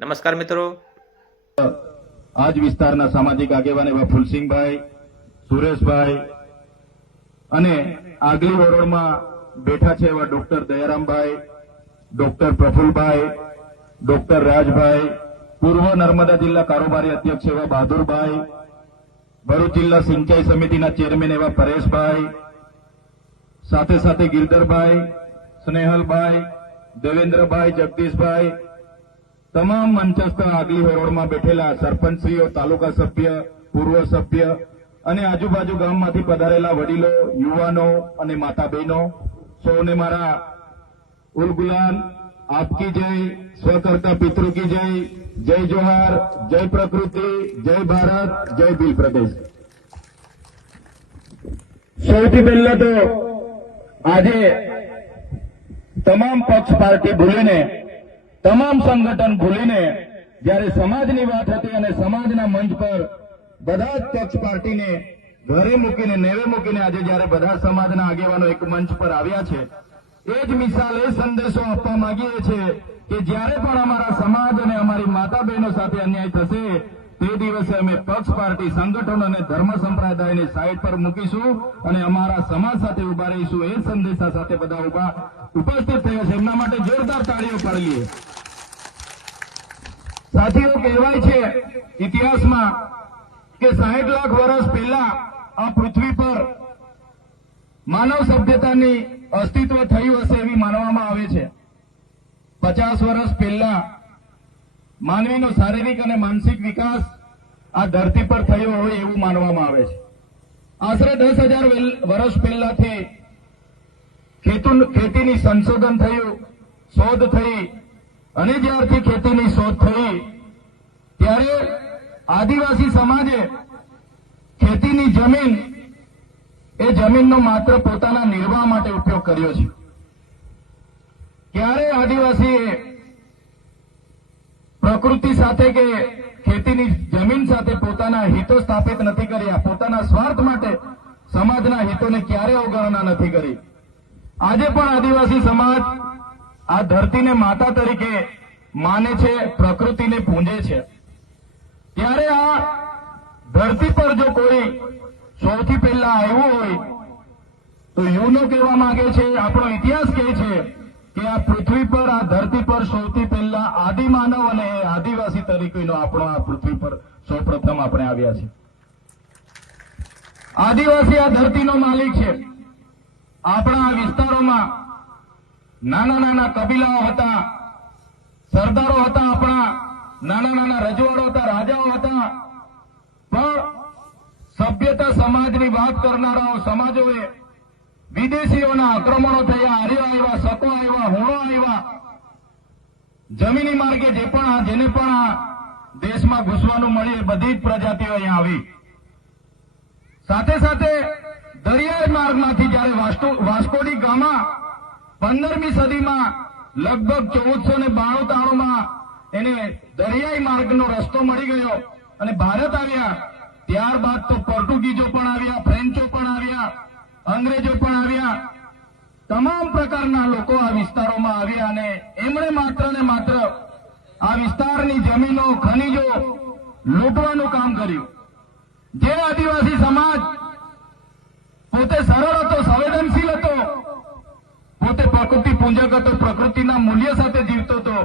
નમસ્કાર મિત્રો, આજ વિસ્તારના સામાજિક આગેવાન એવા ફુલસિંહભાઈ, સુરેશભાઈ અને આગલી ઓરડમાં બેઠા છે એવા doctor દયારામભાઈ, doctor Prafulbhai, doctor Rajbhai, પૂર્વ નર્મદા જિલ્લા કારોબારી અધ્યક્ષ એવા બહાદુરભાઈ, ભરૂચ જિલ્લા સિંચાઈ સમિતિના ચેરમેન એવા પરેશભાઈ, સાથે સાથે ગિરધરભાઈ, સ્નેહલભાઈ, દેવેન્દ્રભાઈ, જગદીશભાઈ, તમામ મંચસ્થ આગલી હરોળમાં બેઠેલા સરપંચશ્રીઓ, તાલુકા સભ્ય, પૂર્વ સભ્ય અને આજુબાજુ ગામમાંથી પધારેલા વડીલો, યુવાનો અને માતા બહેનો, સૌને મારા ઉલગુલાન આપકી જય, સ્વકર્તા પિતૃ કી જય, જય જોહાર, જય પ્રકૃતિ, જય ભારત, જય ભીલ પ્રદેશ. સૌથી પહેલા તો આજે તમામ પક્ષ પાર્ટી ભૂલીને, તમામ સંગઠન ભૂલીને જ્યારે સમાજની વાત હતી અને સમાજના મંચ પર બધા જ પક્ષ પાર્ટીને ઘરે મૂકીને, નેવે મૂકીને આજે જ્યારે બધા સમાજના આગેવાનો એક મંચ પર આવ્યા છે, એ જ મિસાલ, એ સંદેશો આપવા માંગીએ છીએ કે જ્યારે પણ અમારા સમાજ અને અમારી માતા બહેનો સાથે અન્યાય થશે તે દિવસે અમે પક્ષ પાર્ટી, સંગઠનો અને ધર્મ સંપ્રદાયની સાઈડ પર મૂકીશું અને અમારા સમાજ સાથે ઉભા રહીશું. એ સંદેશા સાથે બધા ઉપસ્થિત થયા છે, એમના માટે જોરદાર તાળીઓ પાડીએ. સાથીઓ, કહેવાય છે ઇતિહાસમાં કે 60 લાખ વર્ષ પહેલા આ પૃથ્વી પર માનવ સભ્યતાની અસ્તિત્વ થયું હશે એવી માનવામાં આવે છે. 50 વર્ષ પહેલા માનવીનો શારીરિક અને માનસિક વિકાસ આ ધરતી પર થયો હોય એવું માનવામાં આવે છે. આશરે 10,000 વર્ષ પહેલાથી ખેતીની સંશોધન થયું, શોધ થઈ, અને જ્યારથી ખેતીની શોધ થઈ ત્યારે આદિવાસી સમાજે ખેતીની જમીન, એ જમીનનો માત્ર પોતાના નિર્વાહ માટે ઉપયોગ કર્યો છે. ક્યારે આદિવાસીએ પ્રકૃતિ સાથે કે ખેતીની જમીન સાથે પોતાના હિતો સ્થાપિત નથી કર્યા, પોતાના સ્વાર્થ માટે સમાજના હિતોને ક્યારે અવગણના નથી કરી. આજે પણ આદિવાસી સમાજ આ ધરતીને માતા તરીકે માને છે, પ્રકૃતિને પૂંજે છે. ત્યારે આ ધરતી પર જો કોઈ સૌથી પહેલા આવ્યું હોય તો યુનો કહેવા માંગે છે, આપણો ઇતિહાસ કહે છે કે આ પૃથ્વી પર, આ ધરતી પર સૌથી પહેલા આદિમાનવ અને આદિવાસી તરીકેનો આપણો આ પૃથ્વી પર સૌપ્રથમ આપણે આવ્યા છે. આદિવાસી આ ધરતીનો માલિક છે. આપણા આ વિસ્તારોમાં નાના નાના કબીલાઓ હતા, સરદારો હતા, આપણા નાના નાના રજવાડો હતા, રાજાઓ હતા, પણ સભ્યતા સમાજની વાત કરનારાઓ સમાજોએ વિદેશીઓના આક્રમણો થયા, આર્યો આવ્યા, શકો આવ્યા, હુણો આવ્યા, જમીની માર્ગે જેને પણ આ દેશમાં ઘૂસવાનું મળ્યું એ બધી જ પ્રજાતિઓ અહીંયા આવી. સાથે સાથે દરિયાઈ માર્ગમાંથી જ્યારે વાસ્કોડી ગામા 15મી સદીમાં લગભગ 1492-93માં એને દરિયાઈ માર્ગનો રસ્તો મળી ગયો અને ભારત આવ્યા, ત્યારબાદ તો પોર્ટુગીઝો પણ આવ્યા, ફ્રેન્ચો પણ આવ્યા, અંગ્રેજો પણ આવ્યા. તમામ પ્રકારના લોકો આ વિસ્તારોમાં આવ્યા અને એમણે માત્ર ને માત્ર આ વિસ્તારની જમીનો, ખનીજો લૂંટવાનું કામ કર્યું. જે આદિવાસી સમાજ પોતે સરળ હતો, સંવેદનશીલ હતો, પોતે પ્રકૃતિ પૂજક હતો, પ્રકૃતિના મૂલ્ય સાથે જીવતો હતો,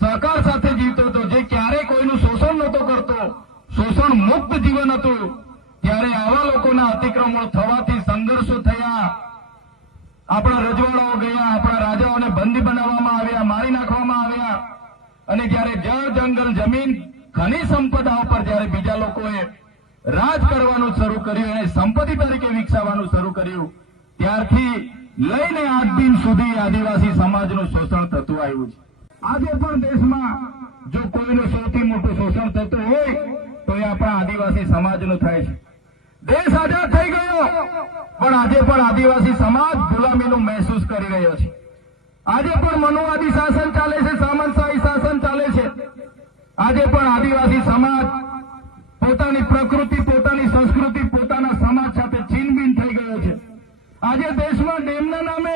સહકાર સાથે જીવતો હતો, જે ક્યારેય કોઈનું શોષણ નહોતો કરતો, શોષણ મુક્ત જીવન હતું, ત્યારે આવા લોકોના અતિક્રમણો થવાથી સંઘર્ષો થયા, આપણા રજવાડાઓ ગયા, આપણા રાજાઓને બંદી બનાવવામાં આવ્યા, મારી નાખવામાં આવ્યા. અને જ્યારે જળ, જંગલ, જમીન, ખનિજ સંપદાઓ પર જ્યારે બીજા લોકોએ રાજ કરવાનું શરૂ કર્યું, એને સંપત્તિ તરીકે વિકસાવવાનું શરૂ કર્યું, ત્યારથી લઈને આજ દિન સુધી આદિવાસી સમાજનું શોષણ થતું આવ્યું છે. આજે પણ દેશમાં જો કોઈનું સૌથી મોટું શોષણ થતું હોય તો એ આપણા આદિવાસી સમાજનું થાય છે. દેશ આઝાદ થઈ ગયો પણ આજે પણ આદિવાસી સમાજ ગુલામીનું મહેસૂસ કરી રહ્યો છે. આજે પણ મનુવાદી શાસન ચાલે છે, સામંતશાહી શાસન ચાલે છે. આજે પણ આદિવાસી સમાજ પોતાની પ્રકૃતિ, પોતાની સંસ્કૃતિ, પોતાના સમાજ સાથે છીનબીન થઈ ગયો છે. આજે દેશમાં ડેમના નામે,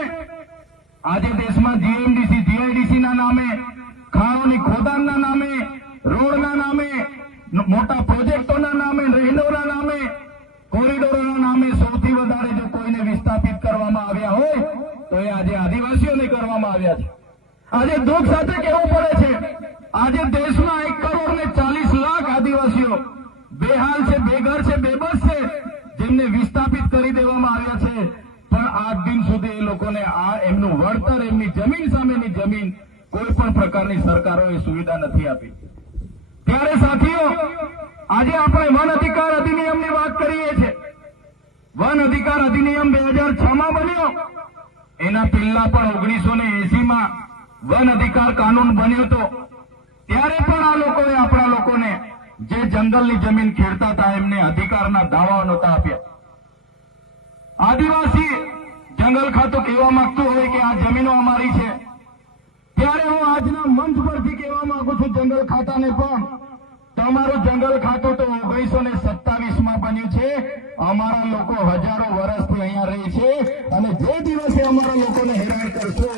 આજે દેશમાં જીએમડીસી, જીઆઈડીસીના નામે, ખાણોની ખોદાણના નામે મોટા પ્રોજેક્ટોના નામે, રેલવેના નામે, કોરિડોરોના નામે સૌથી વધારે જો કોઈને વિસ્થાપિત કરવામાં આવ્યા હોય તો એ આજે આદિવાસીઓને કરવામાં આવ્યા છે. આજે દુઃખ સાથે કહેવું પડે છે, આજે દેશમાં 1,40,00,000 આદિવાસીઓ બેહાલ છે, બેઘર છે, બેબસ છે, જેમને વિસ્થાપિત કરી દેવામાં આવ્યા છે. પણ આજ દિન સુધી એ લોકોને આ એમનું વળતર, એમની જમીન સામેની જમીન કોઈ પણ પ્રકારની સરકારોએ સુવિધા નથી આપી. ત્યારે સાથીઓ, આજે આપણે વન અધિકાર અધિનિયમની વાત કરીએ છીએ. વન અધિકાર અધિનિયમ 2006માં બન્યો. એના પહેલા પણ 1980માં વન અધિકાર કાનૂન બન્યો હતો. ત્યારે પણ આ લોકોએ, આપણા લોકોને જે જંગલની જમીન ખેડતા હતા એમને અધિકારના દાવાઓ નહોતા આપ્યા. આદિવાસી જંગલ ખાતું કહેવા માંગતું હોય કે આ જમીનો અમારી છે, ત્યારે હું આજના મંચ પરથી કહેવા માંગુ છું જંગલ ખાતાને પણ, તમારું જંગલ ખાતું તો 1927માં બન્યું છે. અમારા લોકો હજારો વર્ષથી અહીંયા રહે છે અને જે દિવસે અમારા લોકોને હેરાન કરશો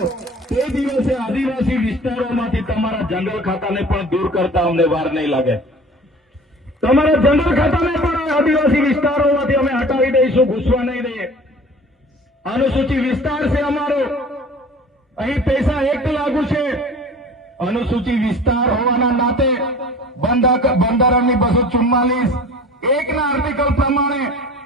તે દિવસે આદિવાસી વિસ્તારોમાંથી તમારા જંગલ ખાતાને પણ દૂર કરતા અમને વાર નહીં લાગે. તમારા જંગલ ખાતાને પણ આદિવાસી વિસ્તારોમાંથી અમે હટાવી દઈશું, ઘૂસવા નહીં દઈએ. અનુસૂચિત વિસ્તાર છે અમારો, અહીં પૈસા એક્ટ લાગુ છે. અનુસૂચિત વિસ્તાર હોવાના નાતે બંધારણની 244(1) ના આર્ટિકલ પ્રમાણે,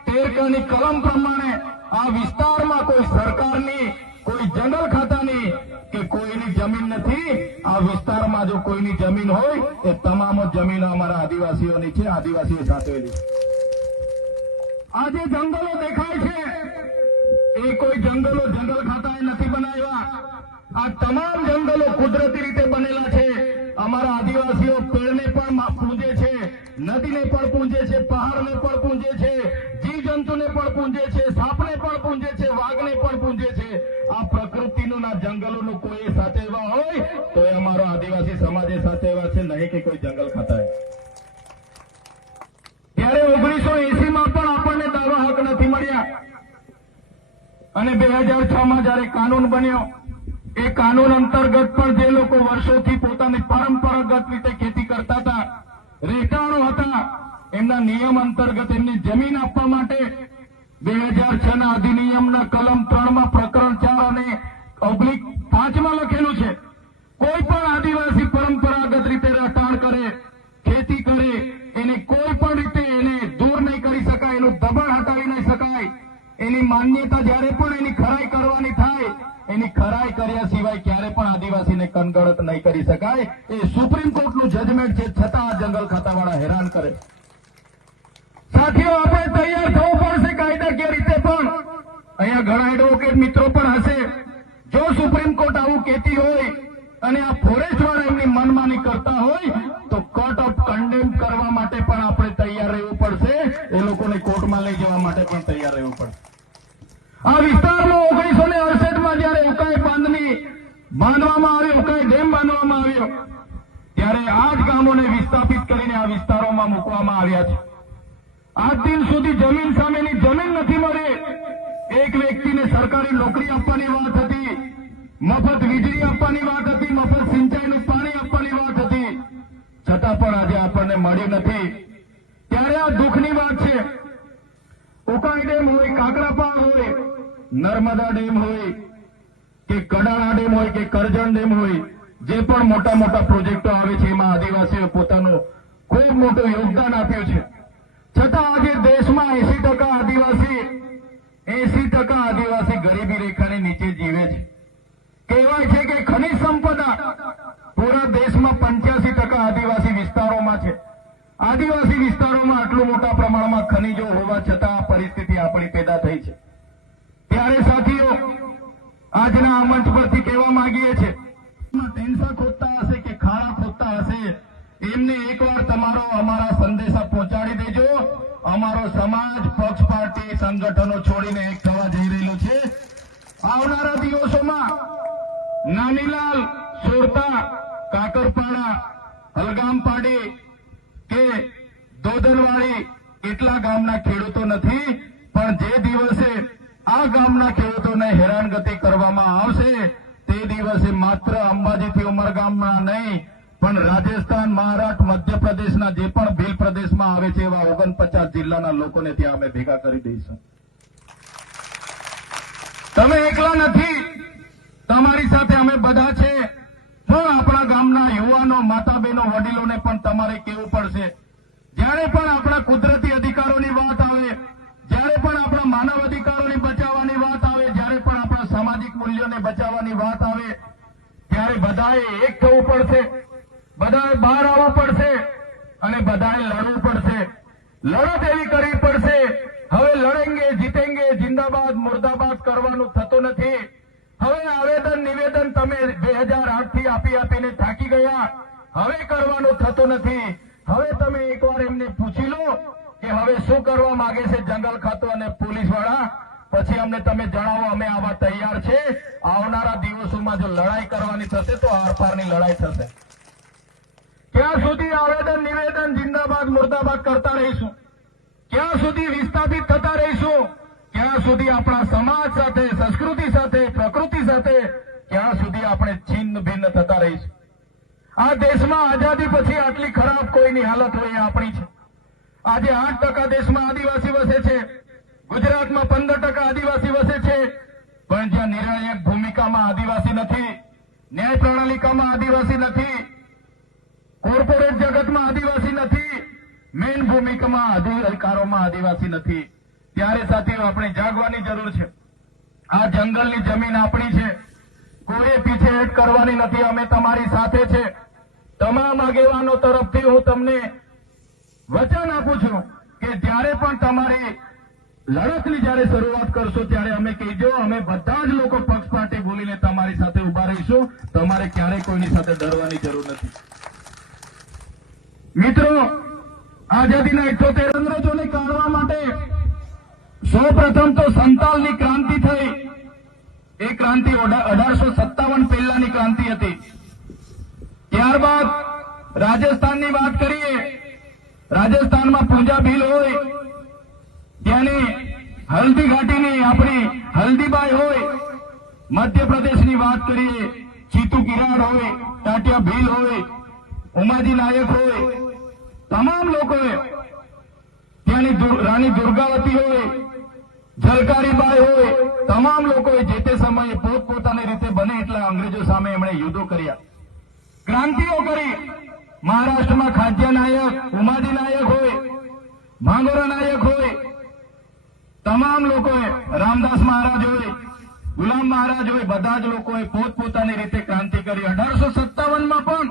13 ની કલમ પ્રમાણે આ વિસ્તારમાં કોઈ સરકારની, કોઈ જંગલ ખાતાની કે કોઈની જમીન નથી. આ વિસ્તારમાં જો કોઈની જમીન હોય એ તમામ જમીનો અમારા આદિવાસીઓની છે, આદિવાસીઓ સાચવેલી. આજે જંગલો દેખાય છે એ કોઈ જંગલો જંગલ ખાતાએ નથી બનાવ્યા. આ તમામ જંગલો કુદરતી રીતે બનેલા છે. અમારા આદિવાસીઓ પેડને પણ પૂજે છે, નદીને પણ પૂજે છે, પહાડને પણ પૂજે છે, જીવજંતુને પણ પૂજે છે, સાપને પણ પૂજે છે, વાઘને પણ પૂજે છે. આ પ્રકૃતિનું ના જંગલોનું કોઈ સાચવવા હોય તો એ અમારો આદિવાસી સમાજે સાચવવા છે, નહીં કે કોઈ જંગલ ખાતાએ. ત્યારે 1980માં પણ આપણને દાવા હક નથી મળ્યા અને 2006માં જયારે કાનૂન બન્યો, એ કાનૂન અંતર્ગત પણ જે લોકો વર્ષોથી પોતાની પરંપરાગત રીતે ખેતી કરતા હતા, રહેઠાણો હતા, એમના નિયમ અંતર્ગત એમની જમીન આપવા માટે 2006ના અધિનિયમના કલમ 3માં પ્રકરણ 4 અને /5માં લખેલું છે, કોઈ પણ આદિવાસી પરંપરાગત રીતે રહેઠાણ કરે, ખેતી કરે, એને કોઈ પણ રીતે એને દૂર નહીં કરી શકાય, એનું દબાણ હટાવી નહીં શકાય. એની માન્યતા જ્યારે પણ એની ખરાઈ કરવાની થાય, એની ખરાઈ કર્યા સિવાય ક્યારે પણ આદિવાસીને કનગણત નહીં કરી શકાય. એ સુપ્રીમ કોર્ટનું જજમેન્ટ છે, છતાં આ જંગલ ખાતાવાળા હેરાન કરે. સાથીઓ, આપણે તૈયાર થવું પડશે કાયદાકીય રીતે પણ. અહીંયા ઘણા એડવોકેટ મિત્રો પણ હશે. જો સુપ્રીમ કોર્ટ આવું કહેતી હોય અને આ ફોરેસ્ટ વાળા એમની મનમાની કરતા હોય તો કોર્ટ ઓફ કન્ડેમ કરવા માટે પણ આપણે તૈયાર રહેવું પડશે. એ લોકોને કોર્ટમાં લઈ જવા માટે પણ તૈયાર રહેવું પડશે. આ વિસ્તારમાં 1968માં જયારે ઉકાઈ બાંધવામાં આવ્યો, ઉકાઈ ડેમ બાંધવામાં આવ્યો, ત્યારે આ જ ગામોને વિસ્થાપિત કરીને આ વિસ્તારોમાં મૂકવામાં આવ્યા છે. આજ દિન સુધી જમીન સામેની જમીન નથી મળી. એક વ્યક્તિને સરકારી નોકરી આપવાની વાત હતી, મફત વીજળી આપવાની વાત હતી, મફત સિંચાઈનું પાણી આપવાની વાત હતી, છતાં પણ આજે આપણને મળ્યું નથી. ત્યારે આ દુઃખની વાત છે. ઉકાઈ ડેમ હોય, કાકરાપાળ હોય, નર્મદા ડેમ હોય કે કડાણા ડેમ હોય કે કરજણ ડેમ હોય, જે પણ મોટા મોટા પ્રોજેક્ટો આવે છે એમાં આદિવાસીઓ પોતાનું ખૂબ મોટું યોગદાન આપ્યું છે. છતાં આજે દેશમાં 80% આદિવાસી ગરીબી રેખાની નીચે જીવે છે. કહેવાય છે કે ખનિજ સંપદા પૂરા દેશમાં 85% આદિવાસી વિસ્તારોમાં છે. આદિવાસી વિસ્તારોમાં આટલું મોટા પ્રમાણમાં ખનિજો હોવા છતાં આ પરિસ્થિતિ આપણી પેદા થઈ છે. ત્યારે સાથીઓ, આજના આ મંચ પરથી કહેવા માંગીએ છીએ, ટેન્સા ખોદતા હશે કે ખાડા ખોદતા હશે, એમને એકવાર તમારો અમારા સંદેશા પહોંચાડી દેજો. અમારો સમાજ પક્ષ પાર્ટી સંગઠનો છોડીને એક થવા જઈ રહેલો છે. આવનારા દિવસોમાં નાનીલાલ, સુરતા, કાકરપાડા, હલગામપાડી કે દોદલવાડી એટલા ગામના ખેડૂતો નથી, પણ જે દિવસે આ ગામના ખેડૂતોને હેરાનગતિ કરવામાં આવશે તે દિવસે માત્ર અંબાજીથી ઉમરગામના નહીં પણ રાજસ્થાન, મહારાષ્ટ્ર, મધ્યપ્રદેશના જે પણ ભીલ પ્રદેશમાં આવે છે એવા 49 જિલ્લાના લોકોને ત્યાં અમે ભેગા કરી દઈશું. તમે એકલા નથી, તમારી સાથે અમે બધા છે. પણ આપણા ગામના યુવાનો, માતા બહેનો, વડીલોને પણ તમારે કહેવું પડશે. જ્યારે પણ આપણા કુદરતી અધિકારોની વાત આવે, જ્યારે પણ આપણા માનવ અધિકારોની બચાવવાની વાત આવે, જ્યારે પણ આપણા સામાજિક મૂલ્યોને બચાવવાની વાત આવે, ત્યારે બધાએ એક થવું પડશે, બધાએ બહાર આવવું પડશે અને બધાએ લડવું પડશે. લડત એવી કરવી પડશે. હવે લડેંગે, જીતેંગે, જિંદાબાદ, મુર્દાબાદ કરવાનું થતું નથી. હવે આવેદન નિવેદન તમે 2008 થી આપીને થાકી ગયા. હવે કરવાનું થતું નથી. હવે તમે એકવાર એમને પૂછી લો કે હવે શું કરવા માંગે છે જંગલ ખાતું અને પોલીસ વાળા. પછી અમને તમે જણાવો, અમે આવા તૈયાર છે. આવનારા દિવસોમાં જો લડાઈ કરવાની થશે તો આરપારની લડાઈ થશે. ક્યાં સુધી આવેદન નિવેદન જિંદાબાદ મુર્દાબાદ કરતા રહીશું? ક્યાં સુધી વિસ્થાપિત થતા રહીશું? ક્યાં સુધી આપણા સમાજ સાથે, સંસ્કૃતિ સાથે, પ્રકૃતિ સાથે ક્યાં સુધી આપણે છિન્ન ભિન્ન થતા રહીશું? આ દેશમાં આઝાદી પછી આટલી ખરાબ કોઈની હાલત હોય એ આપણી છે. આજે 8% દેશમાં આદિવાસી વસે છે. ગુજરાતમાં 15% આદિવાસી વસે છે. પણ જ્યાં નિર્ણાયક ભૂમિકામાં આદિવાસી નથી, ન્યાય પ્રણાલિકામાં આદિવાસી નથી, કોર્પોરેટ જગતમાં આદિવાસી નથી, મેઇન ભૂમિકામાં અધિકારોમાં આદિવાસી નથી, ત્યારે સાથીઓ આપણે જાગવાની જરૂર છે. આ જંગલની જમીન આપણી છે. કોઈએ પીછેહટ કરવાની નથી. અમે તમારી સાથે છે. તમામ આગેવાનો તરફથી હું તમને વચન આપું છું કે જ્યારે પણ તમારી લડતની જ્યારે શરૂઆત કરશો ત્યારે અમે કહેજો, અમે બધા જ લોકો પક્ષપાતી બોલીને તમારી સાથે ઉભા રહીશું. તમારે ક્યારેય કોઈની સાથે ડરવાની જરૂર નથી. મિત્રો, આઝાદીના 78 અંગ્રેજોને કાઢવા માટે સૌપ્રથમ તો સંતાલની ક્રાંતિ થઈ. એ ક્રાંતિ 1857 પહેલાની ક્રાંતિ હતી. ત્યારબાદ રાજસ્થાનની વાત કરીએ. રાજસ્થાનમાં પૂંજા ભીલ હોય, ત્યાંની હલ્દી ઘાટીની આપણી હલ્દીબાઈ હોય, મધ્યપ્રદેશની વાત કરીએ, ચીતુ કિરાડ હોય, ટાટિયા ભીલ હોય, ઉમાજી નાયક હોય, તમામ લોકોએ, ત્યાંની રાણી દુર્ગાવતી હોય, ઝલકારીબાઈ હોય, તમામ લોકોએ જે તે સમયે પોતપોતાની રીતે બને એટલા અંગ્રેજો સામે એમણે યુદ્ધો કર્યા, ક્રાંતિઓ કરી. મહારાષ્ટ્રમાં ખાદ્ય નાયક, ઉમાજી નાયક હોય, માંગોરા નાયક હોય, તમામ લોકોએ, રામદાસ મહારાજ હોય, ગુલામ મહારાજ હોય, બધા જ લોકોએ પોતપોતાની રીતે ક્રાંતિ કરી. 1857માં પણ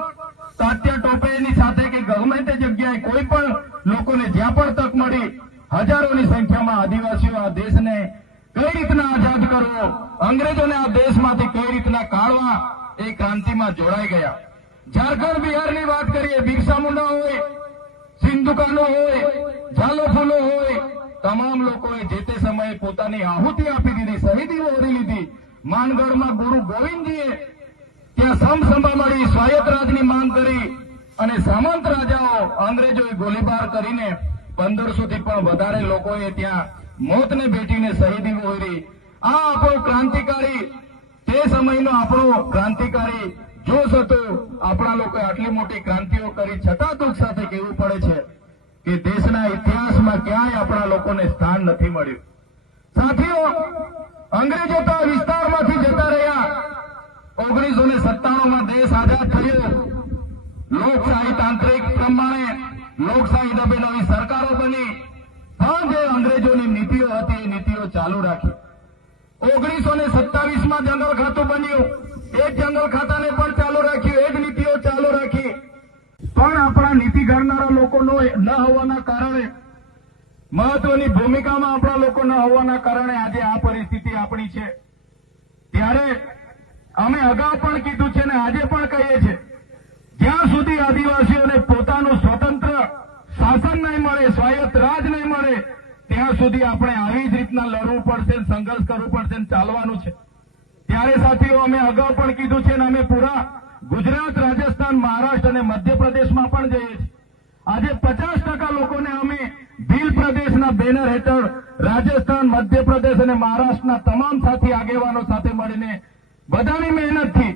તાત્યા ટોપેની સાથે કે ગમે તે જગ્યાએ કોઈ પણ લોકોને જ્યાં પણ તક મળી, હજારોની સંખ્યામાં આદિવાસીઓ આ દેશને કઈ રીતના આઝાદ કરવો, અંગ્રેજોને આ દેશમાંથી કઈ રીતના કાઢવા, એ ક્રાંતિમાં જોડાઈ ગયા. ઝારખંડ, બિહારની વાત કરીએ, બિરસા મુંડા હોય, સિંધુકાનો હોય, ઝાલો ફૂલો હોય, તમામ લોકોએ જે તે સમયે પોતાની આહુતિ આપી દીધી, શહીદીઓ ઓરી લીધી. માનગઢમાં ગુરુ ગોવિંદજીએ ત્યાં સમસંભા મળી, સ્વાયત્ત રાજની માંગ કરી અને સામંત રાજાઓ અંગ્રેજોએ ગોળીબાર કરીને 1500 થી પણ વધારે લોકોએ ત્યાં મોતને ભેટીને શહીદી ઓરી. આ આપણો ક્રાંતિકારી, તે સમયનો આપણો ક્રાંતિકારી જોશ હતો. આપણા લોકોએ આટલી મોટી ક્રાંતિઓ કરી છતાં દુઃખ સાથે કહેવું પડે છે કે દેશના ઇતિહાસમાં ક્યાંય આપણા લોકોને સ્થાન નથી મળ્યું. સાથીઓ, અંગ્રેજો તો આ વિસ્તારમાંથી જતા રહ્યા. 1997માં દેશ આઝાદ થયો. લોકશાહી તાંત્રિક પ્રમાણે લોકશાહી દબે નવી સરકારો બની, પણ જે અંગ્રેજોની નીતિઓ હતી એ નીતિઓ ચાલુ રાખી. 1927માં જંગલ ખાતું બન્યું. એ જંગલ ખાતાને પણ ચાલુ રાખ્યું, એ જ નીતિઓ ચાલુ રાખી. પણ આપણા નીતિ ઘડનારા લોકોનો ન હોવાના કારણે, મહત્વની ભૂમિકામાં આપણા લોકો ન હોવાના કારણે આજે આ પરિસ્થિતિ આપણી છે. ત્યારે અમે અગાઉ પણ કીધું છે ને આજે પણ કહીએ છીએ, જ્યાં સુધી આદિવાસીઓને પોતાનું સ્વતંત્ર શાસન નહીં મળે, સ્વાયત્ત રાજ નહીં મળે, ત્યાં સુધી આપણે આવી જ રીતના લડવું પડશે, સંઘર્ષ કરવું પડશે, ચાલવાનું છે. ત્યારે સાથીઓ, અમે અગાઉ પણ કીધું છે ને અમે પૂરા ગુજરાત, રાજસ્થાન, મહારાષ્ટ્ર અને મધ્યપ્રદેશમાં પણ જઈએ છીએ. આજે 50% લોકોને અમે ભીલ પ્રદેશના બેનર હેઠળ રાજસ્થાન, મધ્યપ્રદેશ અને મહારાષ્ટ્રના તમામ સાથી આગેવાનો સાથે મળીને બધાની મહેનતથી,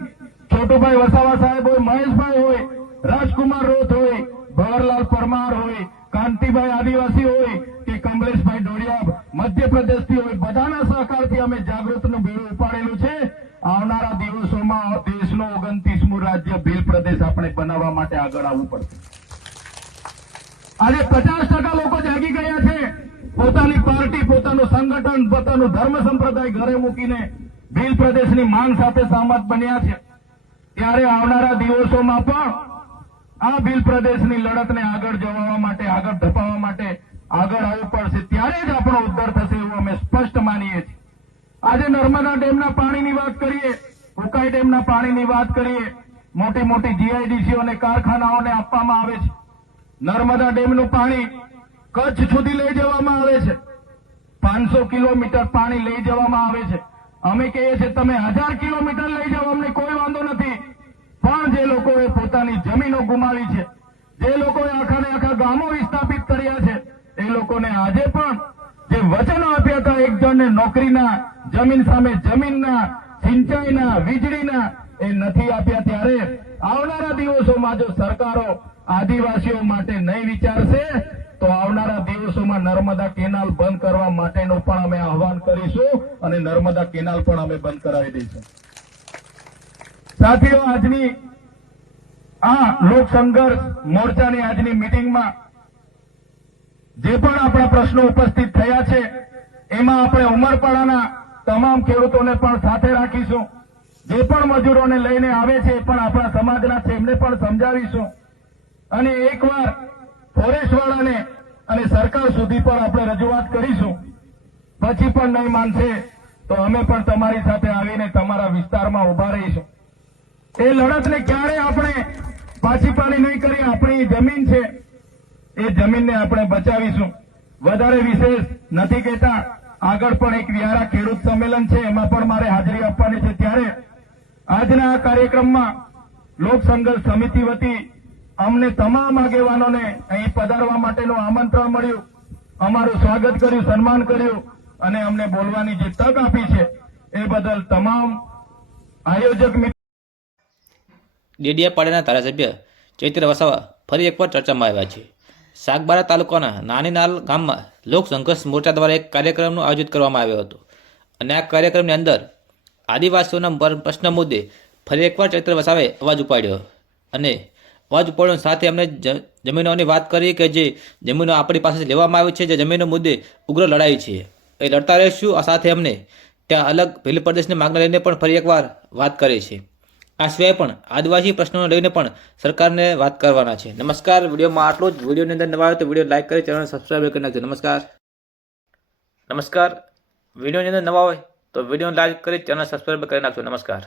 છોટુભાઈ વસાવા સાહેબ હોય, મહેશભાઈ હોય, રાજકુમાર રોથ હોય, ભવરલાલ પરમાર હોય, કાંતિભાઈ આદિવાસી હોય કે કમલેશભાઈ ડોડિયા મધ્યપ્રદેશથી હોય, બધાના સહકારથી અમે જાગૃતનું બીડું ઉપાડેલું છે. આવનારા દિવસોમાં દેશનું 29મું રાજ્ય ભીલ પ્રદેશ આપણે બનાવવા માટે આગળ આવવું પડશે. આજે 50% લોકો જાગી ગયા છે. પોતાની પાર્ટી, પોતાનું સંગઠન, પોતાનું ધર્મ સંપ્રદાય ઘરે મૂકીને ભીલ પ્રદેશની માંગ સાથે સહમત બન્યા છે. ત્યારે આવનારા દિવસોમાં પણ આ ભીલ પ્રદેશની લડતને આગળ જવા માટે, આગળ ધપાવવા માટે આગળ આવવું પડશે. ત્યારે જ આપણો ઉદ્ધાર થશે એવું અમે સ્પષ્ટ માનીએ છીએ. આજે નર્મદા ડેમના પાણીની વાત કરીએ, ઉકાઈ ડેમના પાણીની વાત કરીએ, મોટી મોટી જીઆઈડીસીઓ અને કારખાનાઓને આપવામાં આવે છે. નર્મદા ડેમનું પાણી કચ્છ સુધી લઈ જવામાં આવે છે. 500 કિલોમીટર પાણી લઈ જવામાં આવે છે. અમે કહીએ છીએ તમે 1000 કિલોમીટર લઈ જાઓ, અમને કોઈ વાંધો નથી. પણ જે લોકોએ પોતાની જમીનો ગુમાવી છે, જે લોકોએ આખા ને આખા ગામો વિસ્થાપિત કર્યા છે, એ લોકોને આજે પણ જે વચનો આપ્યા હતા એક જણને નોકરીના, જમીન સામે જમીનના, સિંચાઈના, વીજળીના, એ નથી આપ્યા. ત્યારે આવનારા દિવસોમાં જો સરકારો આદિવાસીઓ માટે નહીં વિચારશે તો આવનારા દિવસોમાં નર્મદા કેનાલ બંધ કરવા માટેનું પણ અમે આહવાન કરીશું અને નર્મદા કેનાલ પણ અમે બંધ કરાવી દઈશું. સાથીઓ, આજની આ લોક સંઘર્ષ મોરચાની આજની મિટિંગમાં જે પણ આપણા પ્રશ્નો ઉપસ્થિત થયા છે એમાં આપણે ઉમરપાડાના તમામ ખેડૂતોને પણ સાથે રાખીશું. જે પણ મજૂરોને લઈને આવે છે એ પણ આપણા સમાજના છે, એમને પણ સમજાવીશું. અને એકવાર ફોરેસ્ટવાળાને અને સરકાર સુધી પણ આપણે રજૂઆત કરીશું. પછી પણ નહીં માનશે તો અમે પણ તમારી સાથે આવીને તમારા વિસ્તારમાં ઉભા રહીશું. એ લડતને ક્યારે આપણે પાછી પાણી નહીં કરીએ. આપણી જમીન છે, એ જમીનને આપણે બચાવીશું. વધારે વિશેષ નથી કહેતા. આગળ પણ એક વ્યારા ખેડૂત સંમેલન છે, એમાં પણ મારે હાજરી આપવાની છે. ત્યારે આજના આ કાર્યક્રમમાં લોક સંઘર્ષ સમિતિ વતી અમને તમામ આગેવાનોને અહીં પધારવા માટેનું આમંત્રણ મળ્યું, અમારું સ્વાગત કર્યું, સન્માન કર્યું અને અમને બોલવાની જે તક આપી છે એ બદલ તમામ આયોજક ડેડિયાપાડાના ધારાસભ્ય ચૈત્ર વસાવા ફરી એકવાર ચર્ચામાં આવ્યા છે. સાગબારા તાલુકાના નાનીનાલ ગામમાં લોક સંઘર્ષ મોરચા દ્વારા એક કાર્યક્રમનું આયોજિત કરવામાં આવ્યો હતો અને આ કાર્યક્રમની અંદર આદિવાસીઓના પ્રશ્ન મુદ્દે ફરી એકવાર ચૈત્ર વસાવાએ અવાજ ઉપાડ્યો અને અવાજ ઉપાડવાની સાથે અમને જમીનોની વાત કરી કે જે જમીનો આપણી પાસેથી લેવામાં આવી છે, જે જમીનો મુદ્દે ઉગ્ર લડાઈ છે, એ લડતા રહીશું. આ સાથે અમને ત્યાં અલગ ભીલ પ્રદેશની માંગને લઈને પણ ફરી એકવાર વાત કરી છે. આ સિવાય પણ આદિવાસી પ્રશ્નોને લઈને પણ સરકારને વાત કરવાના છે. નમસ્કાર, વિડીયોમાં આટલું જ. વિડીયોની અંદર નવા આવે તો વિડીયો લાઇક કરી ચેનલ સબસ્ક્રાઈબ કરી નાખજો. નમસ્કાર. વિડીયોની અંદર નવા હોય તો વિડીયો લાઇક કરી ચેનલ સબસ્ક્રાઈબ કરી નાખજો. નમસ્કાર.